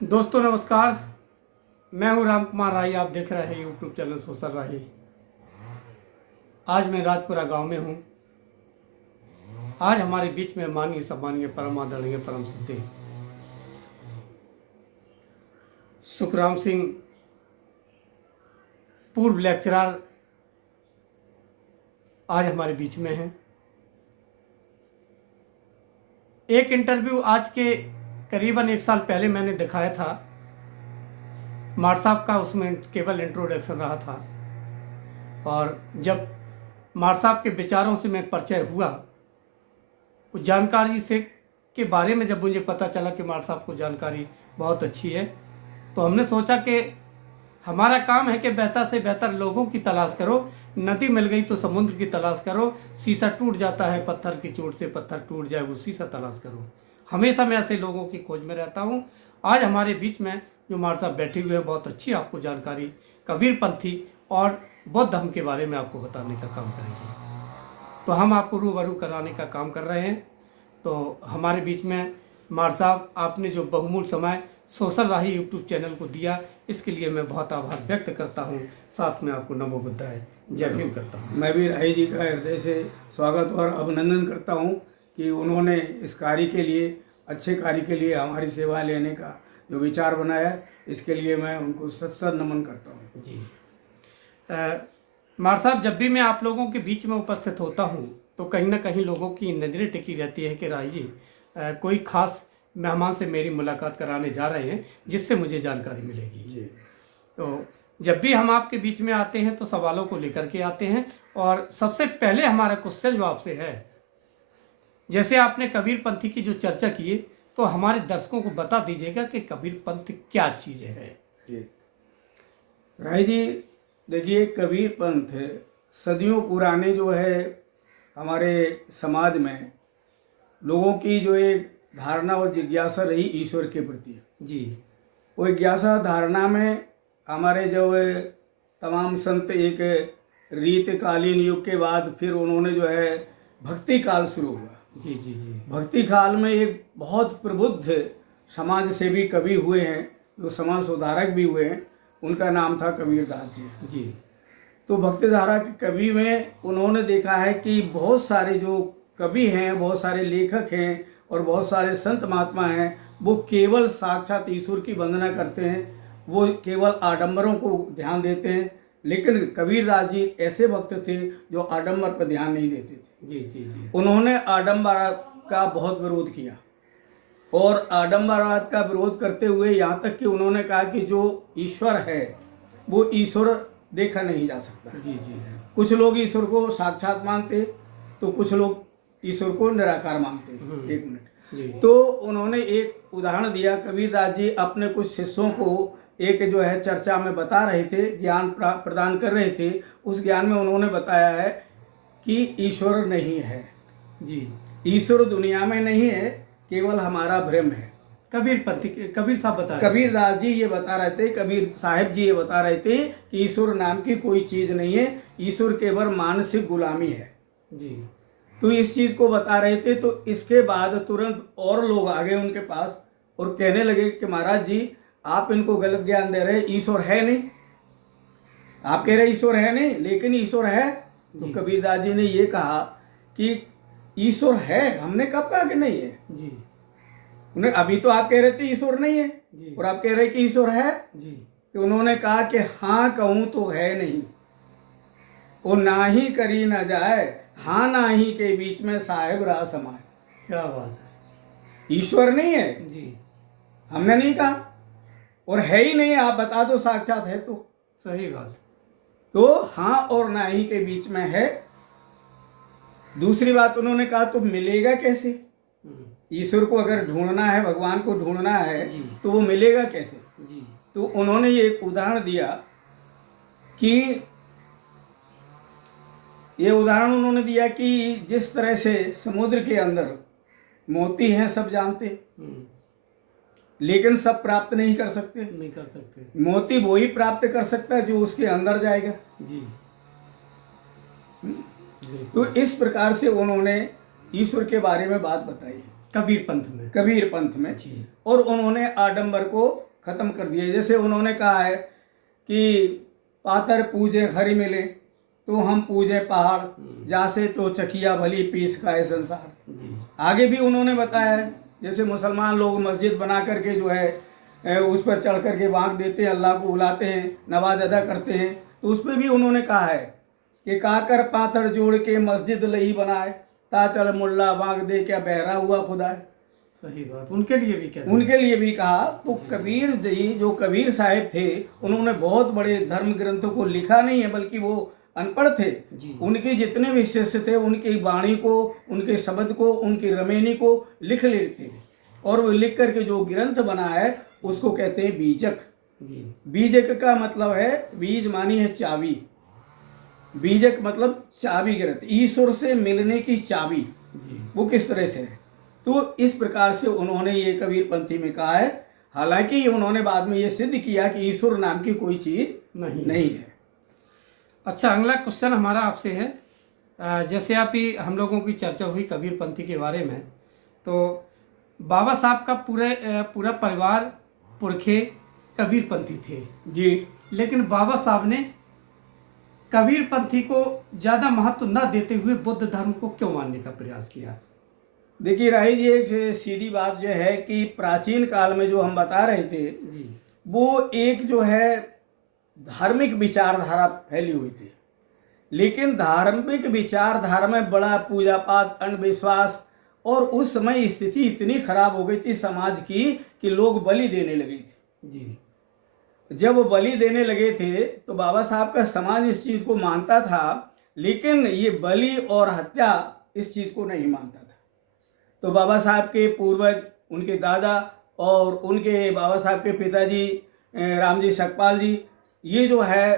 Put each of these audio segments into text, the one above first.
दोस्तों नमस्कार, मैं हूं राम कुमार राही। आप देख रहे हैं यूट्यूब चैनल सोशल राही। आज मैं राजपुरा गांव में हूं। आज हमारे बीच में माननीय सम्मानीय परम आदरणीय परम सिद्धि सुखराम सिंह पूर्व लेक्चरर आज हमारे बीच में हैं। एक इंटरव्यू आज के करीबन 1 साल पहले मैंने दिखाया था मार साहब का, उसमें केवल इंट्रोडक्शन रहा था। और जब मार साहब के विचारों से मैं परिचय हुआ, उस जानकारी से के बारे में जब मुझे पता चला कि मार साहब को जानकारी बहुत अच्छी है, तो हमने सोचा कि हमारा काम है कि बेहतर से बेहतर लोगों की तलाश करो। नदी मिल गई तो समुद्र की तलाश करो। शीशा टूट जाता है पत्थर की चोट से, पत्थर टूट जाए वो शीशा तलाश करो। हमेशा मैं ऐसे लोगों की खोज में रहता हूँ। आज हमारे बीच में जो मार साहब बैठे हुए हैं, बहुत अच्छी आपको जानकारी कबीरपंथी और बौद्ध धर्म के बारे में आपको बताने का काम करेंगे। तो हम आपको रूबरू कराने का काम कर रहे हैं। तो हमारे बीच में मार साहब, आपने जो बहुमूल्य समय सोशल राही यूट्यूब चैनल को दिया, इसके लिए मैं बहुत आभार व्यक्त करता हूँ। साथ में आपको नमो बुद्धाय जय भीम करता हूँ। मैं भी राही जी का हृदय से स्वागत और अभिनंदन करता हूँ कि उन्होंने इस कार्य के लिए, अच्छे कार्य के लिए हमारी सेवा लेने का जो विचार बनाया, इसके लिए मैं उनको सत नमन करता हूँ। जी मार साहब, जब भी मैं आप लोगों के बीच में उपस्थित होता हूँ तो कहीं ना कहीं लोगों की नज़रें टिकी रहती है कि राही जी कोई खास मेहमान से मेरी मुलाकात कराने जा रहे हैं जिससे मुझे जानकारी मिलेगी। जी। तो जब भी हम आपके बीच में आते हैं तो सवालों को लेकर के आते हैं। और सबसे पहले हमारा क्वेश्चन जो आपसे है, जैसे आपने कबीरपंथी की जो चर्चा की, तो हमारे दर्शकों को बता दीजिएगा कि कबीरपंथ क्या चीज़ है। जी राही जी, देखिए, कबीर पंथ सदियों पुराने जो है हमारे समाज में लोगों की जो एक धारणा और जिज्ञासा रही ईश्वर के प्रति। जी। वो जिज्ञासा धारणा में हमारे जो तमाम संत एक रीतकालीन युग के बाद फिर उन्होंने जो है भक्ति काल शुरू हुआ। जी जी जी। भक्ति काल में एक बहुत प्रबुद्ध समाज सेवी कवि हुए हैं, जो समाज सुधारक भी हुए हैं। उनका नाम था कबीरदास जी। जी। तो भक्ति धारा के कवि में उन्होंने देखा है कि बहुत सारे जो कवि हैं, बहुत सारे लेखक हैं और बहुत सारे संत महात्मा हैं, वो केवल साक्षात ईश्वर की वंदना करते हैं, वो केवल आडंबरों को ध्यान देते हैं। लेकिन कबीरदास जी ऐसे भक्त थे जो आडंबर पर ध्यान नहीं देते थे। जी जी जी। उन्होंने आडंबर का बहुत विरोध किया और आडंबरवाद का विरोध करते हुए यहाँ तक कि उन्होंने कहा कि जो ईश्वर है वो ईश्वर देखा नहीं जा सकता। जी जी। कुछ लोग ईश्वर को साक्षात मानते तो कुछ लोग ईश्वर को निराकार मानते। एक मिनट। तो उन्होंने एक उदाहरण दिया। कबीरदास जी अपने कुछ शिष्यों को एक जो है चर्चा में बता रहे थे, ज्ञान प्रदान कर रहे थे। उस ज्ञान में उन्होंने बताया है कि ईश्वर नहीं है। जी। ईश्वर दुनिया में नहीं है, केवल हमारा भ्रम है। कबीर साहब बता रहे, कबीरदास जी ये बता रहे थे, कबीर साहब जी ये बता रहे थे कि ईश्वर नाम की कोई चीज नहीं है, ईश्वर केवल मानसिक गुलामी है। जी। तो इस चीज को बता रहे थे। तो इसके बाद तुरंत और लोग आ गए उनके पास और कहने लगे कि महाराज जी, आप इनको गलत ज्ञान दे रहे, ईश्वर है नहीं। आप कह रहे ईश्वर है नहीं, लेकिन ईश्वर है। तो कबीरदास जी ने ये कहा कि ईश्वर है, हमने कब कहा कि नहीं है। जी। उन्हें अभी तो आप कह रहे थे ईश्वर नहीं है और आप कह रहे कि ईश्वर है। जी। तो उन्होंने कहा कि हाँ कहूं तो है नहीं, वो ना ही करी ना जाए, हाँ ना ही के बीच में साहेब रहा समाए। क्या बात है। ईश्वर नहीं है जी, हमने नहीं कहा, और है ही नहीं। आप बता दो साक्षात है तो। सही बात। तो हाँ और ना ही के बीच में है। दूसरी बात उन्होंने कहा तो मिलेगा कैसे। ईश्वर को अगर ढूंढना है, भगवान को ढूंढना है, तो वो मिलेगा कैसे। जी। तो उन्होंने ये एक उदाहरण दिया कि ये उदाहरण उन्होंने दिया कि जिस तरह से समुद्र के अंदर मोती हैं, सब जानते, लेकिन सब प्राप्त नहीं कर सकते। मोती वो ही प्राप्त कर सकता है जो उसके अंदर जाएगा। जी। तो इस प्रकार से उन्होंने ईश्वर के बारे में बात बताई। कबीर पंथ में। कबीर पंथ में। जी। और उन्होंने आडंबर को खत्म कर दिया। जैसे उन्होंने कहा है कि पातर पूजे हरि मिले तो हम पूजे पहाड़, जासे तो चकिया भली पीस खाए संसार। जी। आगे भी उन्होंने बताया है, जैसे मुसलमान लोग मस्जिद बना करके जो है उस पर चढ़ करके वाँक देते हैं, अल्लाह को बुलाते हैं, नमाज अदा करते हैं, तो उस पर भी उन्होंने कहा है कि काकर पातर जोड़ के मस्जिद लही बनाए, ताचल मुल्ला वाँक दे क्या बहरा हुआ खुदा है। सही बात, उनके लिए भी क्या, उनके लिए भी कहा। तो कबीर जी, जो कबीर साहिब थे, उन्होंने बहुत बड़े धर्म ग्रंथों को लिखा नहीं है, बल्कि वो अनपढ़ थे। उनके जितने भी शिष्य थे, उनकी वाणी को, उनके शब्द को, उनकी रमेनी को लिख लेते थे, और वो लिख करके जो ग्रंथ बना है उसको कहते हैं बीजक। बीजक का मतलब है, बीज मानी है चाबी, बीजक मतलब चाबी ग्रंथ, ईश्वर से मिलने की चाबी, वो किस तरह से है। तो इस प्रकार से उन्होंने ये कबीर पंथी में कहा है। हालांकि उन्होंने बाद में ये सिद्ध किया कि ईश्वर नाम की कोई चीज नहीं है। अच्छा, अगला क्वेश्चन हमारा आपसे है, जैसे आप ही हम लोगों की चर्चा हुई कबीर पंथी के बारे में, तो बाबा साहब का पूरा परिवार पुरखे कबीर पंथी थे जी। लेकिन बाबा साहब ने कबीर पंथी को ज़्यादा महत्व न देते हुए बुद्ध धर्म को क्यों मानने का प्रयास किया? देखिए राही जी, एक सीधी बात जो है कि प्राचीन काल में जो हम बता रहे थे जी, वो एक जो है धार्मिक विचारधारा फैली हुई थी, लेकिन धार्मिक विचारधारा में बड़ा पूजा पाठ, अंधविश्वास, और उस समय स्थिति इतनी खराब हो गई थी समाज की कि लोग बलि देने लगे थे। जी। जब वो बलि देने लगे थे तो बाबा साहब का समाज इस चीज़ को मानता था, लेकिन ये बलि और हत्या इस चीज़ को नहीं मानता था। तो बाबा साहब के पूर्वज, उनके दादा और उनके बाबा साहब के पिताजी रामजी सकपाल जी, ये जो है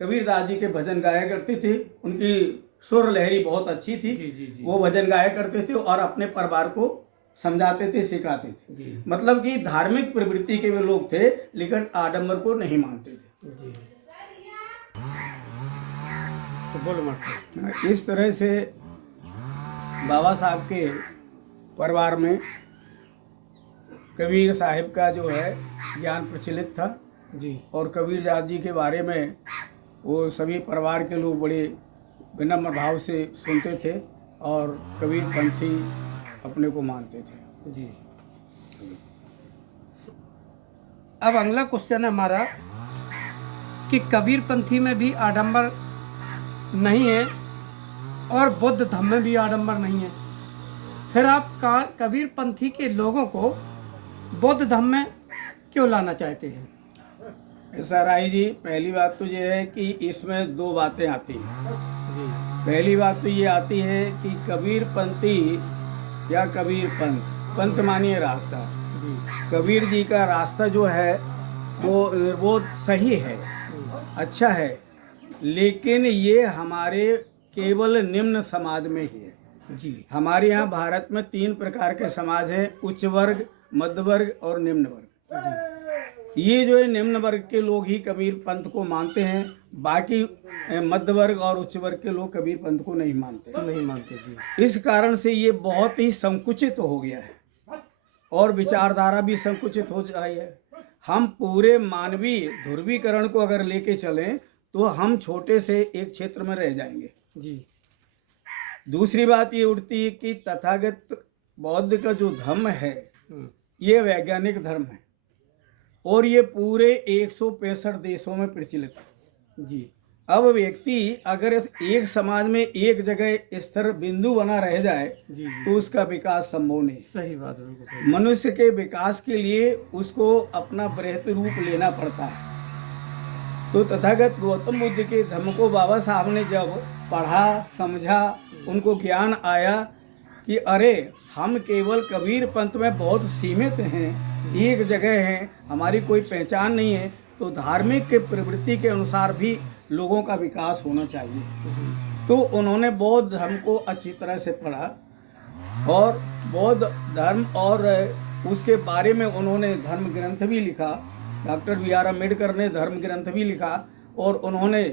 कबीरदास जी के भजन गाया करते थे। उनकी सुर लहरी बहुत अच्छी थी। जी। वो भजन गाया करते थे और अपने परिवार को समझाते थे, सिखाते थे। जी। मतलब कि धार्मिक प्रवृत्ति के वे लोग थे, लेकिन आडंबर को नहीं मानते थे। जी। तो बोलो मत। इस तरह से बाबा साहब के परिवार में कबीर साहिब का जो है ज्ञान प्रचलित था। जी। और कबीरदास जी के बारे में वो सभी परिवार के लोग बड़े विनम्र भाव से सुनते थे और कबीर पंथी अपने को मानते थे। जी। अब अगला क्वेश्चन है हमारा कि कबीर पंथी में भी आडंबर नहीं है और बुद्ध धर्म में भी आडंबर नहीं है, फिर आप कबीर पंथी के लोगों को बौद्ध धर्म में क्यों लाना चाहते हैं? ऐसा राय जी, पहली बात तो ये है कि इसमें दो बातें आती हैं। जी। पहली बात तो ये आती है कि कबीर पंथी या कबीर पंथ, पंथ मानिए रास्ता। जी। कबीर जी का रास्ता जो है वो सही है, अच्छा है, लेकिन ये हमारे केवल निम्न समाज में ही है। जी। हमारे यहाँ भारत में 3 प्रकार के समाज हैं, उच्च वर्ग, मध्य वर्ग और निम्न वर्ग। ये जो है निम्न वर्ग के लोग ही कबीर पंथ को मानते हैं, बाकी मध्य वर्ग और उच्च वर्ग के लोग कबीर पंथ को नहीं मानते जी। इस कारण से ये बहुत ही संकुचित हो गया है और विचारधारा भी संकुचित हो रही है। हम पूरे मानवीय ध्रुवीकरण को अगर लेके चलें तो हम छोटे से एक क्षेत्र में रह जाएंगे जी। दूसरी बात ये उठती है कि तथागत बौद्ध का जो धर्म है ये वैज्ञानिक धर्म है और ये पूरे 165 देशों में प्रचलित है जी। अब व्यक्ति अगर एक समाज में एक जगह स्थिर बिंदु बना रह जाए जी। तो उसका विकास संभव नहीं। सही बात है। मनुष्य के विकास के लिए उसको अपना बृहत रूप लेना पड़ता है। तो तथागत गौतम बुद्ध के धर्म को बाबा साहब ने जब पढ़ा, समझा, उनको ज्ञान आया कि अरे हम केवल कबीर पंथ में बहुत सीमित हैं, एक जगह हैं, हमारी कोई पहचान नहीं है, तो धार्मिक के प्रवृत्ति के अनुसार भी लोगों का विकास होना चाहिए। तो उन्होंने बौद्ध धर्म को अच्छी तरह से पढ़ा और बौद्ध धर्म और उसके बारे में उन्होंने धर्म ग्रंथ भी लिखा। डॉक्टर बी आर अम्बेडकर ने धर्म ग्रंथ भी लिखा और उन्होंने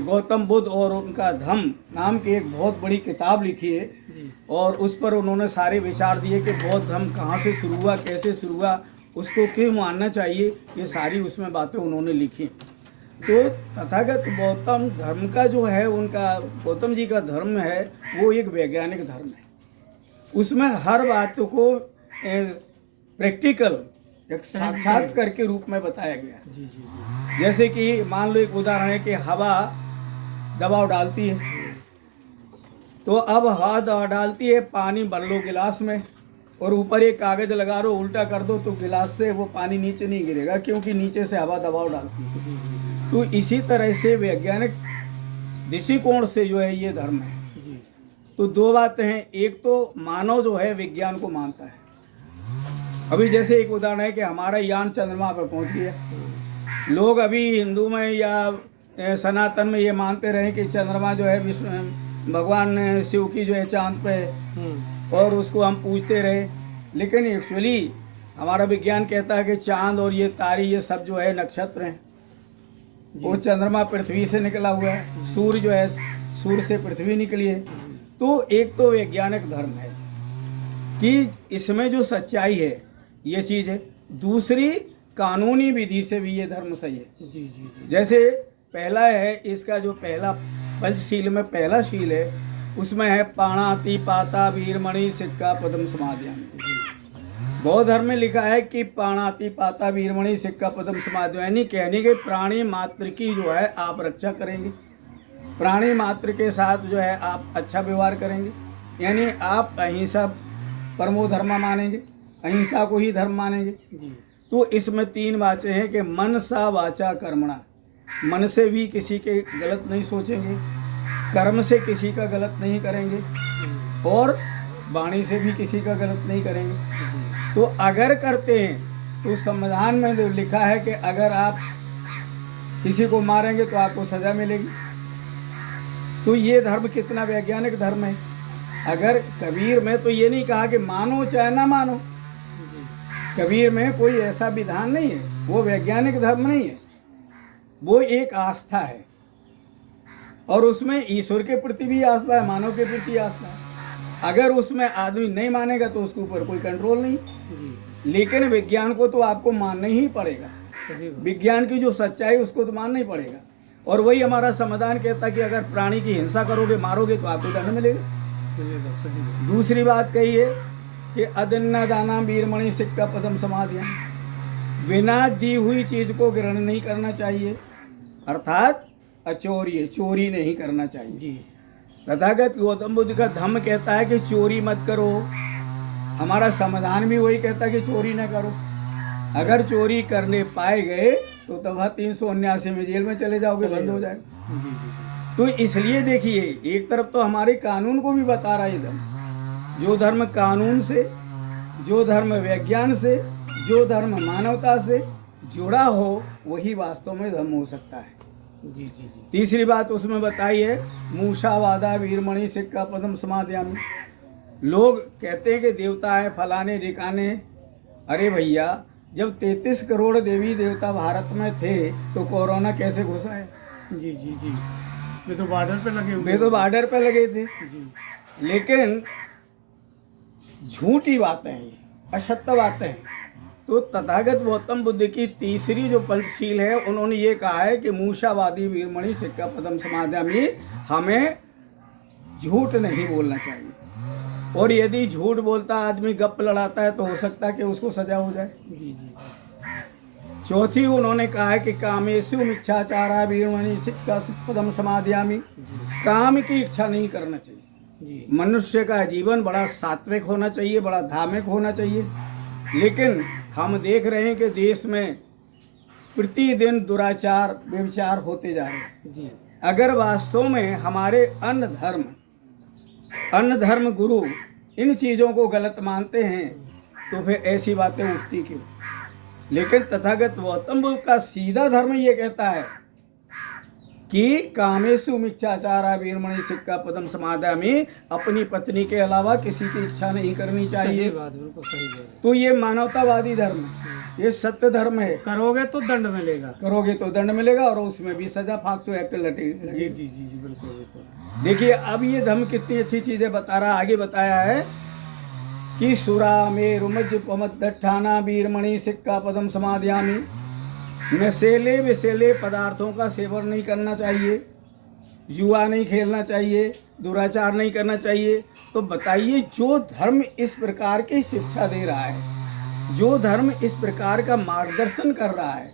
गौतम बुद्ध और उनका धम्म नाम की एक बहुत बड़ी किताब लिखी है जी। और उस पर उन्होंने सारे विचार दिए कि बौद्ध धर्म कहाँ से शुरू हुआ, कैसे शुरू हुआ, उसको क्यों मानना चाहिए, ये सारी उसमें बातें उन्होंने लिखी। तो तथागत गौतम धर्म का जो है, उनका गौतम जी का धर्म है वो एक वैज्ञानिक धर्म है। उसमें हर बात को प्रैक्टिकल एक साक्षात्कार के रूप में बताया गया। जी जी जी। जैसे कि मान लो एक उदाहरण है कि हवा दबाव डालती है, तो अब हवा दबाव डालती है, पानी भर लो गिलास में और ऊपर एक कागज लगा दो, उल्टा कर दो तो गिलास से वो पानी नीचे नहीं गिरेगा, क्योंकि नीचे से हवा दबाव डालती है। तो इसी तरह से वैज्ञानिक दृष्टिकोण से जो है ये धर्म है। तो दो बातें हैं, एक तो मानव जो है विज्ञान को मानता है। अभी जैसे एक उदाहरण है कि हमारा यान चंद्रमा पर पहुंच गया। लोग अभी हिंदू में या सनातन में ये मानते रहे कि चंद्रमा जो है विष्णु भगवान शिव की जो है चांद पे है और उसको हम पूजते रहे, लेकिन एक्चुअली हमारा विज्ञान कहता है कि चांद और ये तारे ये सब जो है नक्षत्र हैं। वो चंद्रमा पृथ्वी से निकला हुआ है, सूर्य जो है सूर्य से पृथ्वी निकली है। तो एक तो वैज्ञानिक धर्म है कि इसमें जो सच्चाई है ये चीज़ है। दूसरी कानूनी विधि से भी ये धर्म सही है। जी जी जी। जैसे पहला है इसका जो पहला पंचशील में पहला शील है, उसमें है पाणाति पाता वीरमणि सिक्का पद्म समाध्यानि। बौद्ध धर्म में लिखा है कि पाणाति पाता वीरमणि सिक्का पद्म समाध्यानि, कहने के प्राणी मात्र की जो है आप रक्षा करेंगे, प्राणी मात्र के साथ जो है आप अच्छा व्यवहार करेंगे, यानी आप अहिंसा परमो धर्म मानेंगे, अहिंसा को ही धर्म मानेंगे। तो इसमें तीन बातें हैं कि मन सा वाचा कर्मणा, मन से भी किसी के गलत नहीं सोचेंगे, कर्म से किसी का गलत नहीं करेंगे और वाणी से भी किसी का गलत नहीं करेंगे। तो अगर करते हैं तो संविधान में जो लिखा है कि अगर आप किसी को मारेंगे तो आपको सजा मिलेगी। तो ये धर्म कितना वैज्ञानिक धर्म है। अगर कबीर में तो ये नहीं कहा कि मानो चाहे ना मानो, कबीर में कोई ऐसा विधान नहीं है, वो वैज्ञानिक धर्म नहीं है, वो एक आस्था है और उसमें ईश्वर के प्रति भी आस्था है, मानव के प्रति आस्था है। अगर उसमें आदमी नहीं मानेगा तो उसके ऊपर कोई कंट्रोल नहीं, लेकिन विज्ञान को तो आपको मानना ही पड़ेगा। विज्ञान की जो सच्चाई उसको तो मानना ही पड़ेगा। और वही हमारा समाधान कहता है कि अगर प्राणी की हिंसा करोगे, मारोगे तो आपको दंड मिलेगा। दूसरी बात कही है कि अदन्ना दाना वीरमणि सिक्का पद्म समाध्यान, बिना दी हुई चीज को ग्रहण नहीं करना चाहिए, अर्थात अचोरी, चोरी नहीं करना चाहिए। जी। तथागत गौतम बुद्ध का धम्म कहता है कि चोरी मत करो, हमारा समाधान भी वही कहता है कि चोरी न करो। अगर चोरी करने पाए गए तो तब 379 में जेल में चले जाओगे, बंद हो जाए। तो इसलिए देखिए, एक तरफ तो हमारे कानून को भी बता रहा है धर्म, जो धर्म कानून से, जो धर्म विज्ञान से, जो धर्म मानवता से जुड़ा हो वही वास्तव में धर्म हो सकता है। जी जी जी। तीसरी बात उसमें बताई है मूषावादा वीरमणि सिक्का पद्म समाध्यानि। लोग कहते हैं कि देवता है फलाने ढिकाने, अरे भैया जब 33 करोड़ देवी देवता भारत में थे तो कोरोना कैसे घुसा है? जी जी जी। वे तो बॉर्डर पे लगे हुए, वे तो बॉर्डर पे लगे थे जी। लेकिन झूठी बातें हैं, असत्य बातें हैं। तो तथागत गौतम बुद्ध की तीसरी जो पंचशील है, उन्होंने ये कहा है कि मूषावादी वीरमणि सिक्का पद्म समाध्यानि, हमें झूठ नहीं बोलना चाहिए। और यदि झूठ बोलता आदमी, गप लड़ाता है तो हो सकता है कि उसको सजा हो जाए। जी जी। चौथी उन्होंने कहा है कि कामेषु मिच्छाचारा वीरमणि सिक्का पद्म समाध्यानि, काम की इच्छा नहीं करना चाहिए। मनुष्य का जीवन बड़ा सात्विक होना चाहिए, बड़ा धार्मिक होना चाहिए। लेकिन हम देख रहे हैं कि देश में प्रतिदिन दुराचार व्यभिचार होते जा रहे हैं। जी। अगर वास्तव में हमारे अन्य धर्म गुरु इन चीज़ों को गलत मानते हैं तो फिर ऐसी बातें उठती क्यों? लेकिन तथागत गौतम बुद्ध का सीधा धर्म ये कहता है कि कामेषु मिच्छाचारा वीरमणि सिक्का पद्म समाध्यानि, अपनी पत्नी के अलावा किसी की इच्छा नहीं करनी चाहिए। बात बिल्कुल सही है। तो ये मानवतावादी धर्म है। ये सत्य धर्म है। करोगे तो दंड मिलेगा। करोगे तो दंड मिलेगा और उसमें भी सजा, फाक्सो एक्ट लगेगी। जी जी जी जी, बिल्कुल बिल्कुल। देखिए अब ये धर्म कितनी अच्छी चीजें बता रहा है। आगे बताया है कि सुरा मेरुमज पमद्दठाना वीरमणि सिक्का पदम समाध्यामी। नशीले विषैले पदार्थों का सेवन नहीं करना चाहिए, जुआ नहीं खेलना चाहिए, दुराचार नहीं करना चाहिए। तो बताइए, जो धर्म इस प्रकार की शिक्षा दे रहा है, जो धर्म इस प्रकार का मार्गदर्शन कर रहा है,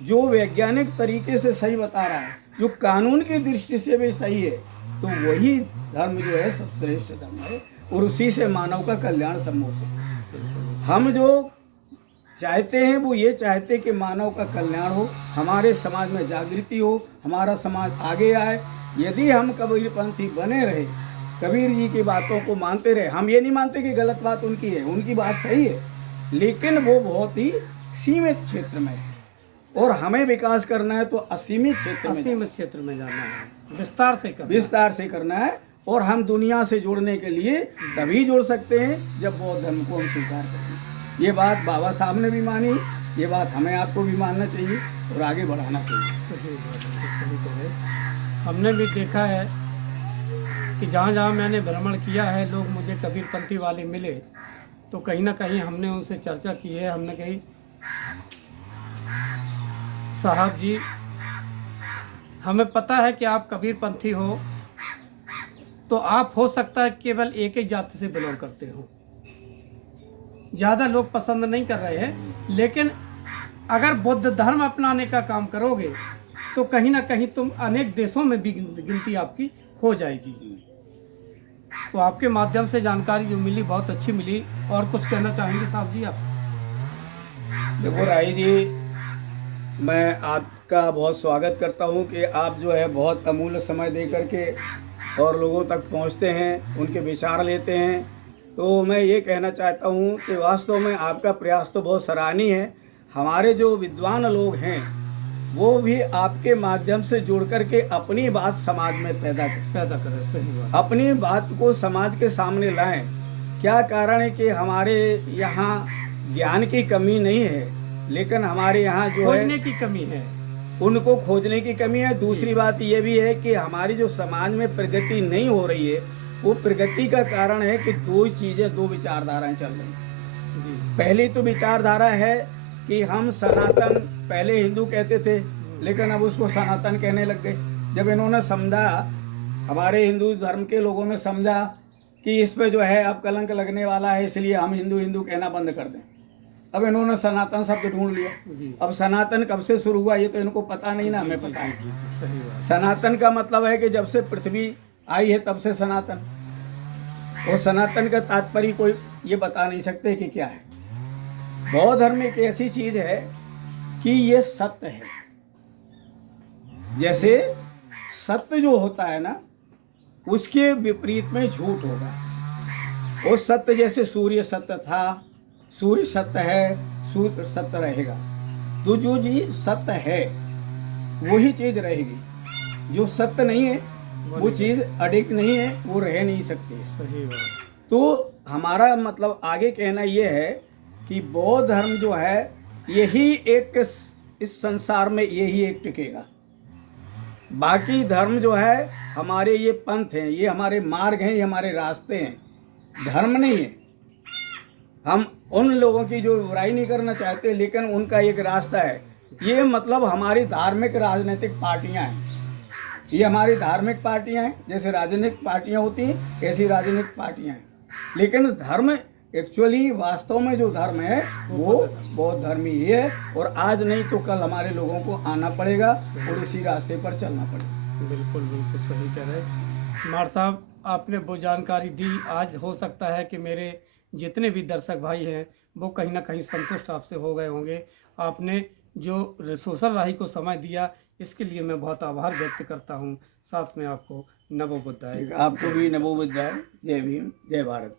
जो वैज्ञानिक तरीके से सही बता रहा है, जो कानून की दृष्टि से भी सही है, तो वही धर्म जो है सब श्रेष्ठ धर्म है और उसी से मानव का कल्याण संभव है। हम जो चाहते हैं वो ये चाहते कि मानव का कल्याण हो, हमारे समाज में जागृति हो, हमारा समाज आगे आए। यदि हम कबीरपंथी बने रहे, कबीर जी की बातों को मानते रहे, हम ये नहीं मानते कि गलत बात उनकी है, उनकी बात सही है, लेकिन वो बहुत ही सीमित क्षेत्र में है और हमें विकास करना है तो असीमित क्षेत्र में जाना है, विस्तार से करना है। और हम दुनिया से जुड़ने के लिए तभी जुड़ सकते हैं जब बौद्ध धर्म को हम स्वीकार करें। ये बात बाबा साहब ने भी मानी, ये बात हमें आपको भी मानना चाहिए और आगे बढ़ाना चाहिए। सही कह रहे। हमने भी देखा है कि जहाँ जहाँ मैंने भ्रमण किया है, लोग मुझे कबीरपंथी वाले मिले तो कहीं ना कहीं हमने उनसे चर्चा की है। हमने कही, साहब जी हमें पता है कि आप कबीरपंथी हो, तो आप हो सकता है केवल एक ही जाति से बिलोंग करते हो, ज़्यादा लोग पसंद नहीं कर रहे हैं, लेकिन अगर बुद्ध धर्म अपनाने का काम करोगे तो कहीं ना कहीं तुम अनेक देशों में भी गिनती आपकी हो जाएगी। तो आपके माध्यम से जानकारी जो मिली बहुत अच्छी मिली। और कुछ कहना चाहेंगे साहब जी आप? देखो राही जी, मैं आपका बहुत स्वागत करता हूं कि आप जो है बहुत अमूल्य समय दे करके और लोगों तक पहुंचते हैं, उनके विचार लेते हैं। तो मैं ये कहना चाहता हूं कि वास्तव में आपका प्रयास तो बहुत सराहनीय है। हमारे जो विद्वान लोग हैं वो भी आपके माध्यम से जुड़ करके अपनी बात समाज में पैदा करें। सही बात। अपनी बात को समाज के सामने लाएं। क्या कारण है कि हमारे यहाँ ज्ञान की कमी नहीं है, लेकिन हमारे यहाँ जो है खोजने की कमी है, उनको खोजने की कमी है। दूसरी बात ये भी है कि हमारी जो समाज में प्रगति नहीं हो रही है, वो प्रगति का कारण है कि दो चीज़ें, दो विचारधाराएं चल रही हैं। पहली तो विचारधारा है कि हम सनातन, पहले हिंदू कहते थे लेकिन अब उसको सनातन कहने लग गए। जब इन्होंने समझा, हमारे हिंदू धर्म के लोगों ने समझा कि इस पे जो है अब कलंक लगने वाला है, इसलिए हम हिंदू हिंदू कहना बंद कर दें। अब इन्होंने सनातन शब्द ढूंढ लिया। अब सनातन कब से शुरू हुआ ये तो इनको पता नहीं ना, हमें पता है। सनातन का मतलब है कि जब से पृथ्वी आई है तब से सनातन। और सनातन का तात्पर्य कोई ये बता नहीं सकते कि क्या है। बौद्ध धर्म एक ऐसी चीज है कि ये सत्य है। जैसे सत्य जो होता है ना, उसके विपरीत में झूठ होगा। और सत्य जैसे सूर्य सत्य था, सूर्य सत्य है, सूर्य सत्य रहेगा। तो जो चीज सत्य है वही चीज रहेगी। जो सत्य नहीं है वो चीज अडिग नहीं है, वो रह नहीं सकती। सही बात। तो हमारा मतलब आगे कहना ये है कि बौद्ध धर्म जो है यही एक, इस संसार में यही एक टिकेगा। बाकी धर्म जो है हमारे ये पंथ हैं, ये हमारे मार्ग हैं, ये हमारे रास्ते हैं, धर्म नहीं है। हम उन लोगों की जो बुराई नहीं करना चाहते, लेकिन उनका एक रास्ता है। ये मतलब हमारी धार्मिक राजनीतिक पार्टियां हैं। ये हमारी धार्मिक पार्टियां हैं, जैसे राजनीतिक पार्टियां होती हैं ऐसी राजनीतिक पार्टियां हैं। लेकिन धर्म एक्चुअली वास्तव में जो धर्म है वो बौद्ध धर्म ही है। और आज नहीं तो कल हमारे लोगों को आना पड़ेगा और इसी रास्ते पर चलना पड़ेगा। बिल्कुल बिल्कुल सही कह रहे मार साहब, आपने वो जानकारी दी। आज हो सकता है कि मेरे जितने भी दर्शक भाई हैं वो कहीं ना कहीं संतुष्ट आपसे हो गए होंगे। आपने जो सोशल राही को समय दिया, इसके लिए मैं बहुत आभार व्यक्त करता हूँ। साथ में आपको नमो बुद्धाय। आपको भी नमो बुद्धाय। जय भीम, जय भारत।